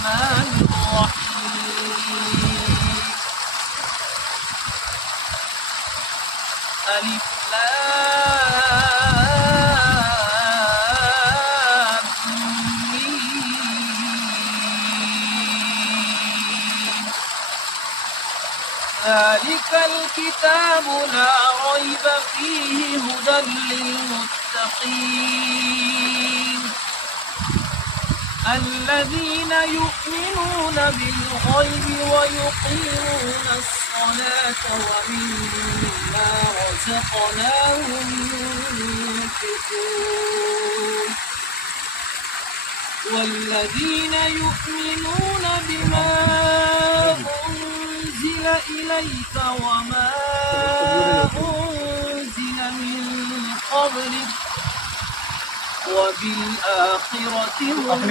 الرحمن الرحيم. ألف لام ميم. ذلك الكتاب لا ريب فيه هدى للمتقين الذين يؤمنون بالغيب ويقيمون الصلاة ومما رزقناهم ينفقون والذين يؤمنون بما أنزل إليك وما أنزل من قبلك وبالآخرة هم